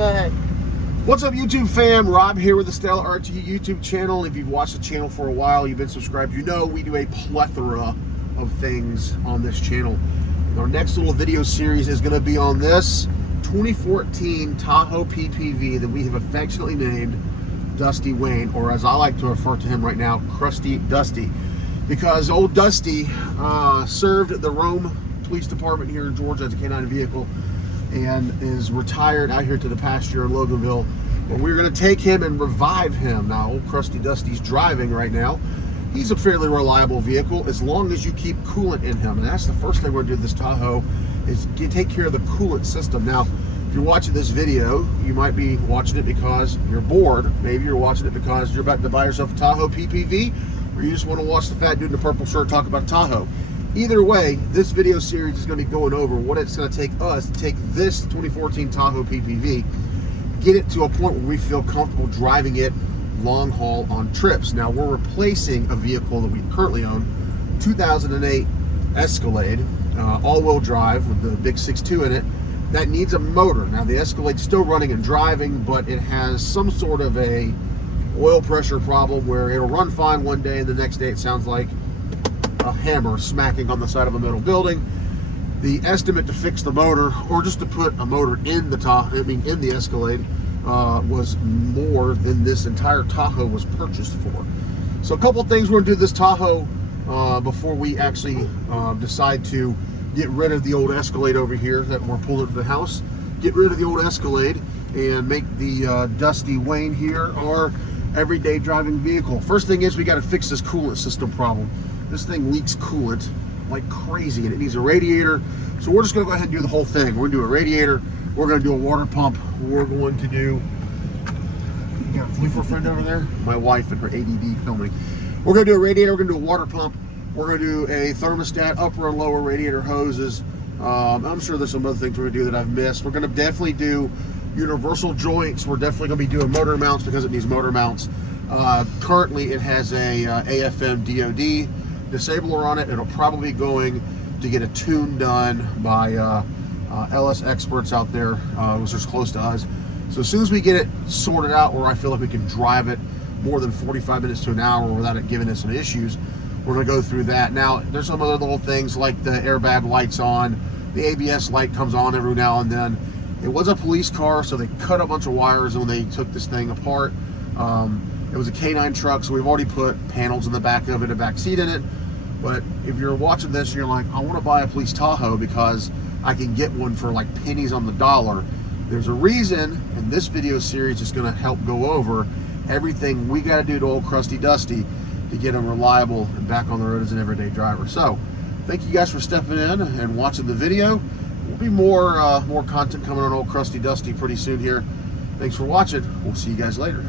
Go ahead. What's up, YouTube fam? Rob here with the Stellar RT YouTube channel. If you've watched the channel for a while, you've been subscribed, you know we do a plethora of things on this channel. Our next little video series is going to be on this 2014 Tahoe PPV that we have affectionately named Dusty Wayne, or as I like to refer to him right now, Crusty Dusty, because old Dusty served the Rome Police Department here in Georgia as a canine vehicle and is retired out here to the pasture in Loganville. And we're going to take him and revive him. Now, old Crusty Dusty's driving right now. He's a fairly reliable vehicle as long as you keep coolant in him. And that's the first thing we're going to do with this Tahoe is take care of the coolant system. Now, if you're watching this video, you might be watching it because you're bored. Maybe you're watching it because you're about to buy yourself a Tahoe PPV, or you just want to watch the fat dude in the purple shirt talk about Tahoe. Either way, this video series is going to be going over what it's going to take us to take this 2014 Tahoe PPV, get it to a point where we feel comfortable driving it long haul on trips. Now, we're replacing a vehicle that we currently own, 2008 Escalade, all-wheel drive with the big 6.2 in it, that needs a motor. Now, the Escalade's still running and driving, but it has some sort of a oil pressure problem where it'll run fine one day and the next day it sounds like a hammer smacking on the side of a metal building. The estimate to fix the motor, or just to put a motor in the Tahoe, in the Escalade, was more than this entire Tahoe was purchased for. So a couple of things we're going to do this Tahoe before we actually decide to get rid of the old Escalade over here that we're pulling to the house. Get rid of the old Escalade and make the Dusty Wayne here our everyday driving vehicle. First thing is we got to fix this coolant system problem. This thing leaks coolant like crazy and it needs a radiator. So we're just going to go ahead and do the whole thing. We're going to do a radiator. We're going to do a water pump. We're going to do... You got a floofer friend over there? My wife and her ADD filming. We're going to do a radiator. We're going to do a water pump. We're going to do a thermostat, upper and lower radiator hoses. I'm sure there's some other things we're going to do that I've missed. We're going to definitely do universal joints. We're definitely going to be doing motor mounts because it needs motor mounts. Currently, it has a AFM DOD disabler on it. It'll probably be going to get a tune done by LS experts out there, which is close to us. So as soon as we get it sorted out where I feel like we can drive it more than 45 minutes to an hour without it giving us some issues, we're going to go through that. Now, there's some other little things like the airbag lights on, the ABS light comes on every now and then. It was a police car, so they cut a bunch of wires when they took this thing apart. It was a K9 truck, so we've already put panels in the back of it, a back seat in it. But if you're watching this and you're like, I want to buy a police Tahoe because I can get one for like pennies on the dollar, there's a reason, and this video series is going to help go over everything we got to do to old Crusty Dusty to get him reliable and back on the road as an everyday driver. So, thank you guys for stepping in and watching the video. There'll be more content coming on old Crusty Dusty pretty soon here. Thanks for watching. We'll see you guys later.